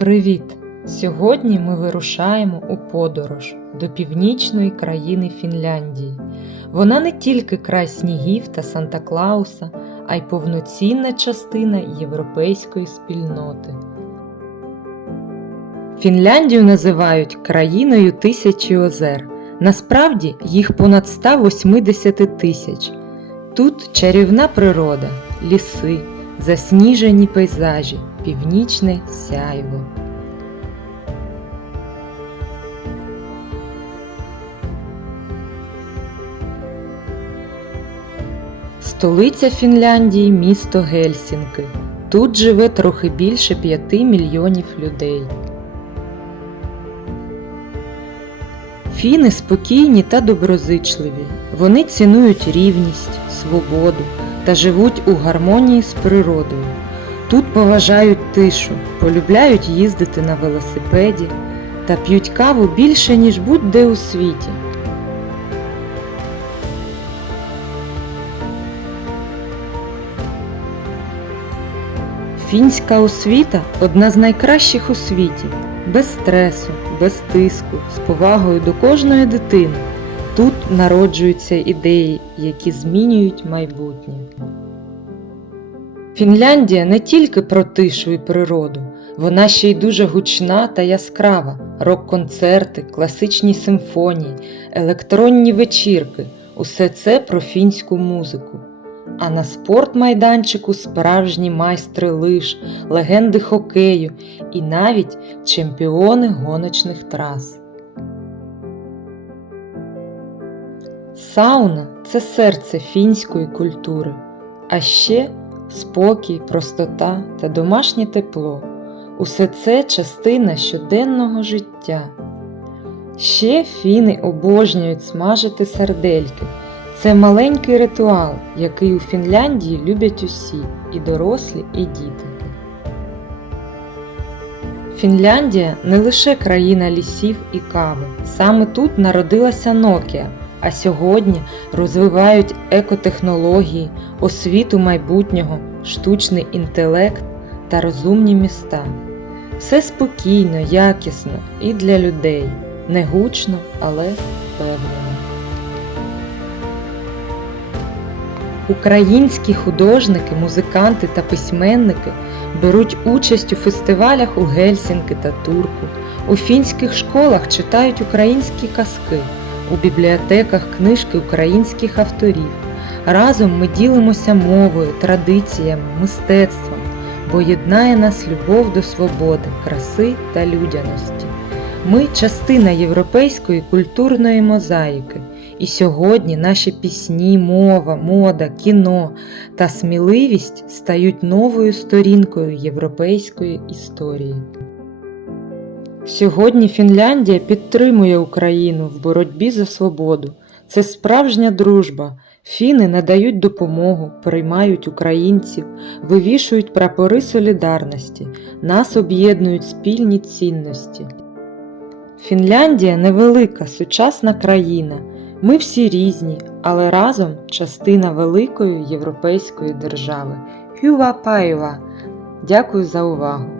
Привіт! Сьогодні ми вирушаємо у подорож до північної країни Фінляндії. Вона не тільки край снігів та Санта-Клауса, а й повноцінна частина європейської спільноти. Фінляндію називають країною тисячі озер. Насправді їх понад 180 тисяч. Тут чарівна природа, ліси, засніжені пейзажі, північне сяйво. Столиця Фінляндії місто Гельсінки. Тут живе трохи більше 5 мільйонів людей. Фіни спокійні та доброзичливі. Вони цінують рівність, свободу та живуть у гармонії з природою. Тут поважають тишу, полюбляють їздити на велосипеді та п'ють каву більше, ніж будь-де у світі. Фінська освіта одна з найкращих у світі, без стресу, без тиску, з повагою до кожної дитини. Тут народжуються ідеї, які змінюють майбутнє. Фінляндія не тільки про тишу і природу, вона ще й дуже гучна та яскрава: рок-концерти, класичні симфонії, електронні вечірки усе це про фінську музику. А на спортмайданчику справжні майстри лиж, легенди хокею і навіть чемпіони гоночних трас. Сауна це серце фінської культури, а ще спокій, простота та домашнє тепло. Усе це частина щоденного життя. Ще фіни обожнюють смажити сардельки. Це маленький ритуал, який у Фінляндії люблять усі і дорослі, і діти. Фінляндія не лише країна лісів і кави. Саме тут народилася Nokia, а сьогодні розвивають екотехнології, освіту майбутнього, штучний інтелект та розумні міста. Все спокійно, якісно і для людей, не гучно, але впевнено. Українські художники, музиканти та письменники беруть участь у фестивалях у Гельсінки та Турку, у фінських школах читають українські казки, у бібліотеках книжки українських авторів. Разом ми ділимося мовою, традиціями, мистецтвом, бо єднає нас любов до свободи, краси та людяності. Ми частина європейської культурної мозаїки. І сьогодні наші пісні, мова, мода, кіно та сміливість стають новою сторінкою європейської історії. Сьогодні Фінляндія підтримує Україну в боротьбі за свободу. Це справжня дружба. Фіни надають допомогу, приймають українців, вивішують прапори солідарності, нас об'єднують спільні цінності. Фінляндія невелика, сучасна країна. Ми всі різні, але разом частина великої європейської держави. Хюва Пайва. Дякую за увагу!